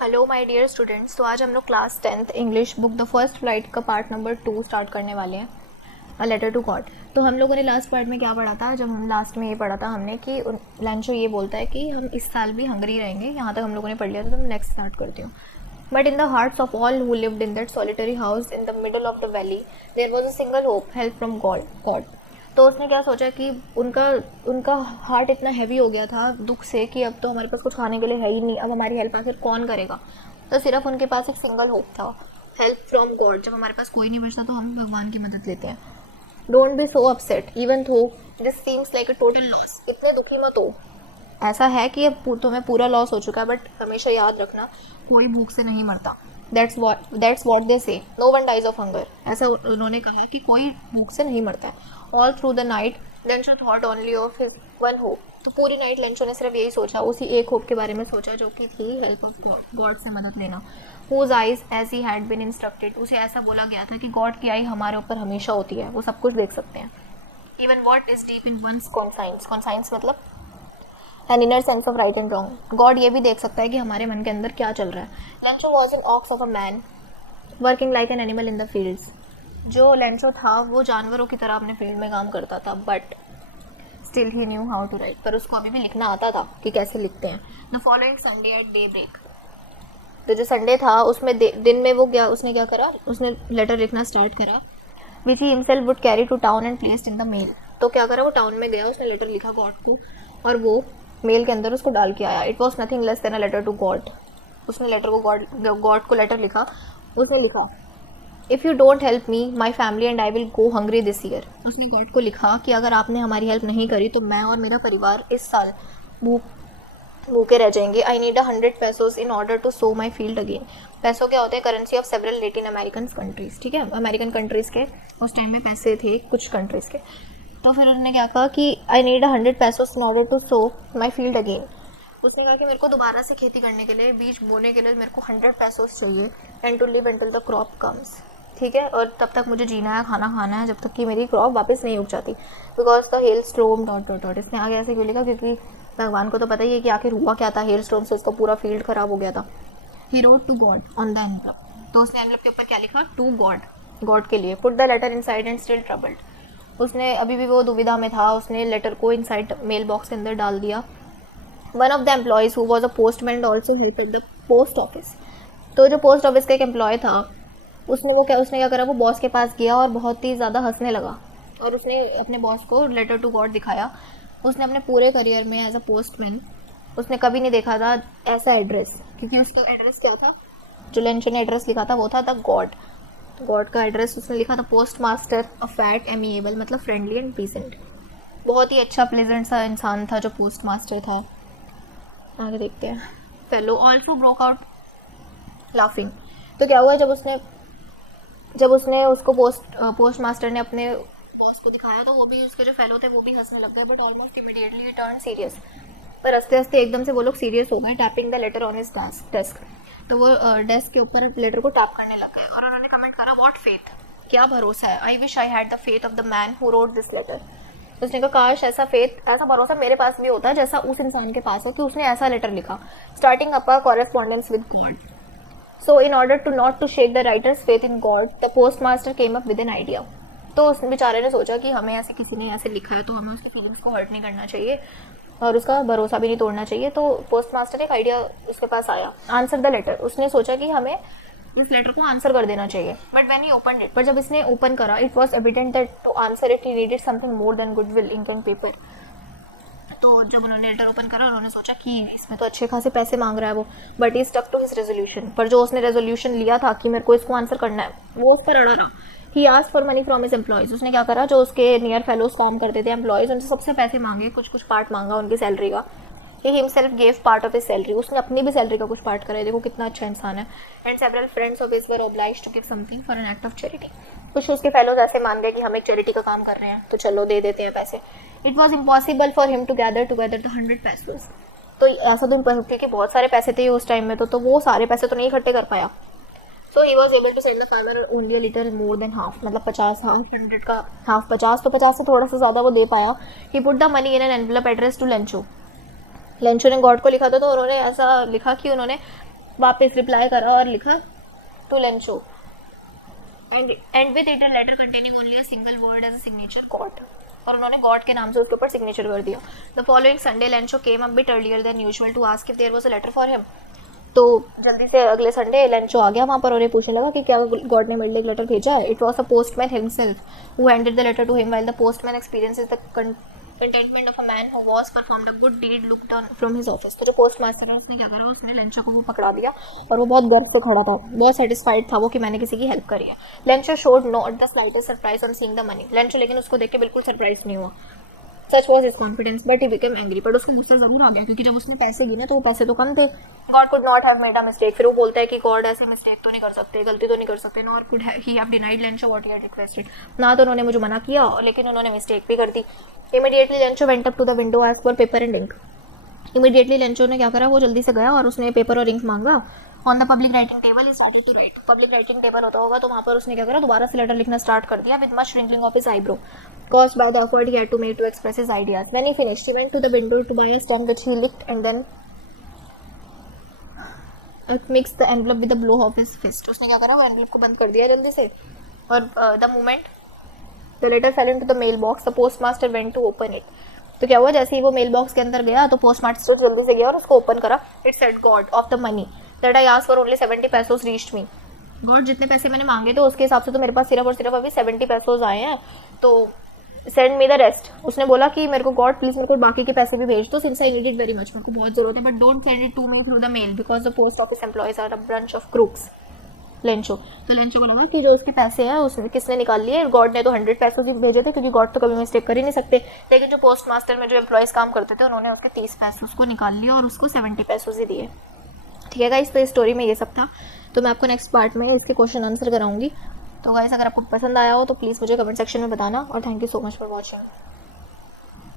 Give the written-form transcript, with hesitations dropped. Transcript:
Hello my dear students. तो आज हम लोग class 10th English book the first flight का पार्ट नंबर 2 स्टार्ट करने वाले हैं, अ लेटर टू गॉड। तो हम लोगों ने लास्ट पार्ट में क्या पढ़ा था? जब हम लास्ट में ये पढ़ा था हमने कि लंचो ये बोलता है कि हम इस साल भी हंगरी रहेंगे। यहाँ तक हम लोगों ने पढ़ लिया था, तो मैं नेक्स्ट स्टार्ट करती हूँ। But in the hearts of all who lived in that solitary house in the middle of the valley there was a single hope, help from God. तो उसने क्या सोचा कि उनका उनका हार्ट इतना हैवी हो गया था दुख से कि अब तो हमारे पास कुछ खाने के लिए है ही नहीं, अब हमारी हेल्प आखिर कौन करेगा। तो सिर्फ उनके पास एक सिंगल होप था, हेल्प फ्रॉम गॉड। जब हमारे पास कोई नहीं बचता तो हम भगवान की मदद लेते हैं। Don't be so upset even though this seems like a total loss. इतने दुखी मत हो, ऐसा है कि अब तुम्हें पूरा लॉस हो चुका है, बट हमेशा याद रखना कोई भूख से नहीं मरता। That's what they say, no one dies of hunger. ऐसा उन्होंने कहा कि कोई भूख से नहीं मरता है। All through the night Lencho thought only of his one hope. तो पूरी नाइट लेंचो ने सिर्फ यही सोचा, उसी एक होप के बारे में सोचा, जो कि थी हेल्प ऑफ गॉड, से मदद लेना। Whose eyes as he had been instructed. उसे ऐसा बोला गया था कि गॉड की आई हमारे ऊपर हमेशा होती है, वो सब कुछ देख सकते हैं। Even what is deep in one's conscience. Conscience मतलब an inner sense of right and wrong. God ये भी देख सकता है कि हमारे मन के अंदर क्या चल रहा है। Lencho was in ox of a man working like an animal in the fields. जो लेंचो था वो जानवरों की तरह अपने फील्ड में काम करता था, but still he knew how to write. पर उसको अभी भी लिखना आता था कि कैसे लिखते हैं। The following Sunday at daybreak. तो जो संडे था उसमें दिन में वो उसने क्या करा, उसने लेटर लिखना स्टार्ट करा, which he himself would carry to town and placed in the mail. तो क्या करा, वो टाउन में गया, उसने लेटर लिखा गॉड को और वो मेल के अंदर उसको डाल के आया। It was nothing less than a letter to God. उसने लेटर को गॉड को लेटर लिखा। उसने लिखा, if you don't help me my family and I will go hungry this year. उसने गॉड को लिखा कि अगर आपने हमारी हेल्प नहीं करी तो मैं और मेरा परिवार इस साल भूखे रह जाएंगे। I need 100 pesos in order to sow my field again. पैसों क्या होते हैं? Currency of several Latin American countries. ठीक है, अमेरिकन कंट्रीज़ के उस टाइम में पैसे थे कुछ कंट्रीज़ के। तो फिर उन्होंने क्या कहा कि I need 100 pesos in order to sow my field again. उसने कहा कि मेरे को दोबारा से खेती करने के लिए, बीज बोने के लिए मेरे को 100 pesos चाहिए, and to live until the crop comes. ठीक है, और तब तक मुझे जीना है, खाना खाना है, जब तक कि मेरी क्रॉप वापस नहीं उग जाती। Because the hell storm dot dot dot. इसने आगे ऐसे क्यों लिखा? क्योंकि भगवान को तो पता ही है कि आखिर हुआ क्या था। हेल स्टॉर्म से उसका पूरा फील्ड खराब हो गया था। He wrote to God on the envelope. तो उसने एनवलप के ऊपर क्या लिखा? टू गॉड, गॉड के लिए। Put the letter inside and still troubled. उसने अभी भी वो दुविधा में था, उसने लेटर को इनसाइड मेल बॉक्स के अंदर डाल दिया। One of the employees who was a postman also help at the post office. तो जो पोस्ट ऑफिस का एक एम्प्लॉय था, उसने क्या करा, वो बॉस के पास गया और बहुत ही ज़्यादा हंसने लगा, और उसने अपने बॉस को लेटर टू गॉड दिखाया। उसने अपने पूरे करियर में एज अ पोस्टमैन उसने कभी नहीं देखा था ऐसा एड्रेस, क्योंकि उसका एड्रेस क्या था, जो लेंचो ने एड्रेस लिखा था वो था द गॉड। गॉड का एड्रेस उसने लिखा था post master, a fat amiable, मतलब फ्रेंडली एंड पीसेंट। बहुत ही अच्छा प्लेजेंट सा इंसान था जो पोस्ट मास्टर था। आगे देखते हैं। Fellow also broke out laughing. तो क्या हुआ, जब उसने उसको पोस्ट मास्टर ने अपने बॉस को दिखाया, तो वो भी, उसके जो फेलो थे वो भी हंसने लग गए। But almost immediately turn serious. पर हंसते हंसते एकदम से वो लोग सीरियस हो गए। Tapping the later on his desk. तो वो डेस्क के ऊपर लेटर को टैप करने लग गए और उन्होंने कमेंट करा, व्हाट फेथ, क्या भरोसा है। I wish I had the faith of the man who wrote this letter. उसने कहा काश ऐसा फेथ, ऐसा भरोसा मेरे पास भी होता जैसा उस इंसान के पास है कि उसने ऐसा लेटर लिखा। Starting up a correspondence with God. So in order to not to shake the writer's faith in God, the postmaster came up with an idea. तो उस बेचारे ने सोचा कि हमें ऐसे किसी ने ऐसे लिखा है तो हमें उसके फीलिंग्स को हर्ट नहीं करना चाहिए और उसका भरोसा भी नहीं तोड़ना चाहिए। तो पोस्ट मास्टर एक आइडिया उसके पास आया, आंसर द लेटर। उसने सोचा कि हमें इस लेटर को आंसर कर देना चाहिए। But when he open it, पर जब इसने ओपन करा, it was evident that to answer it he needed something more than goodwill, ink and paper. तो जब उन्होंने लेटर ओपन करा, उन्होंने सोचा कि इसमें तो अच्छे खासे पैसे मांग रहा है वो, but he stuck to his resolution. पर जो उसने रेजोल्यूशन लिया था कि मेरे को इसको आंसर करना है, वो उस पर अड़ा रहा। He asked for money from his employees. उसने क्या करा, जो उसके नियर फेलोज काम करते थे एम्प्लॉयज़, उनसे सबसे पैसे मांगे, कुछ कुछ पार्ट मांगा उनकी सैलरी का। He himself gave part of his salary. उसने अपनी भी सैलरी का कुछ पार्ट करा है, देखो कितना अच्छा इंसान है। And several friends of his were obliged to give something for an act of charity. कुछ उसके फेलोज ऐसे मान गए कि हम एक चैरिटी का काम कर रहे हैं तो चलो दे देते हैं पैसे। It was impossible for him to gather together the 100 pesos। तो ऐसा तो इम्पॉसिबल, क्योंकि बहुत सारे पैसे थे उस टाइम में, तो वो सारे पैसे तो नहीं इकट्ठे कर पाया। So he was able to send the farmer only a little more than half, मतलब 50, हाफ 100 का हाफ 50, तो 50 से थोड़ा सा ज़्यादा वो दे पाया। He put the money in an envelope address to Lencho. Lencho ने गॉड को लिखा था, तो उन्होंने ऐसा लिखा कि उन्होंने वापस रिप्लाई करा और लिखा to Lencho and with it a letter containing only a single word as a signature God, और उन्होंने गॉड के नाम से उसके ऊपर सिग्नेचर कर दिया। The following Sunday Lencho came a bit earlier than usual to ask if there was a letter for him. तो जल्दी से अगले संडे लेंचो आ गया वहाँ पर और ये पूछने लगा कि क्या गॉड ने मेरे लिए एक लेटर भेजा है। It was a postman himself who handed the letter to him while the postman experiences the contentment of a man who was performed a good deed looked on from his office. तो जो post master है उसने क्या करा, उसने Lencho को वो पकड़ा दिया और वो बहुत गर्व से खड़ा था, बहुत सेटिस्फाइड था वो कि मैंने किसी की हेल्प करी है। Lencho showed not the slightest surprise on seeing the money. Lencho लेकिन उसको देख के बिल्कुल सरप्राइज नहीं हुआ। सच was his confidence but he become angry, but उसको गुस्सा जरूर आ गया क्योंकि जब उसने पैसे गिने तो वो पैसे तो कम थे। God could not have made a mistake, फिर वो बोलता है कि गॉड ऐसे मिस्टेक तो नहीं कर सकते, गलती तो नहीं कर सकते, nor could he have denied Lencho what he had requested. ना तो उन्होंने मुझे मना किया लेकिन उन्होंने मिस्टेक भी कर दी। Immediately Lencho went up to the window as for paper and ink. Immediately Lencho ने क्या करा, वो जल्दी से गया और उसने पेपर और इंक मांगा। On the public writing table he started to write. Public writing table होता होगा तो वहाँ पर उसने क्या करा, दोबारा से लेटर लिखना स्टार्ट कर दिया with much wrinkling of his eyebrow caused by the effort he had to make to express his ideas. When he finished, he went to the window to buy a stamp which he licked and then mixed the envelope with a blow of his fist. उसने क्या करा, वो envelope को बंद कर दिया जल्दी से और the moment the letter fell into the mail box, the postmaster went to open it. तो क्या हुआ, जैसे ही वो मेल बॉक्स के अंदर गया तो पोस्टमास्टर जल्दी से गया और उसको ओपन करा। It said God of the money that I asked for only 70 pesos reached me. God जितने पैसे मैंने मांगे थे उसके हिसाब से तो मेरे पास सिर्फ और सिर्फ अभी 70 pesos आए हैं, तो सेंड मी द रेस्ट। उसने बोला कि मेरे को गॉड प्लीज मेरे को बाकी के पैसे भी भेज दो since I need it very much, मेरे को बहुत जरूरत है, but don't send it to me through the mail because the post office employees are a brunch of crooks. Lencho, तो लेंचो को लगा कि जो उसके पैसे हैं उसने किसने निकाल लिए, गॉड ने तो 100 pesos ही भेजे थे क्योंकि गॉड तो कभी मिस्टेक कर ही नहीं सकते, लेकिन जो पोस्ट मास्टर में जो एम्प्लॉयज़ काम करते थे उन्होंने उसके 30 pesos को निकाल लिया और उसको 70 pesos ही दिए। ठीक है गाइस, तो इस स्टोरी में ये सब था। तो मैं आपको नेक्स्ट पार्ट में इसके क्वेश्चन आंसर कराऊंगी। तो गाइस अगर आपको पसंद आया हो तो प्लीज़ मुझे कमेंट सेक्शन में बताना और thank you so much for watching.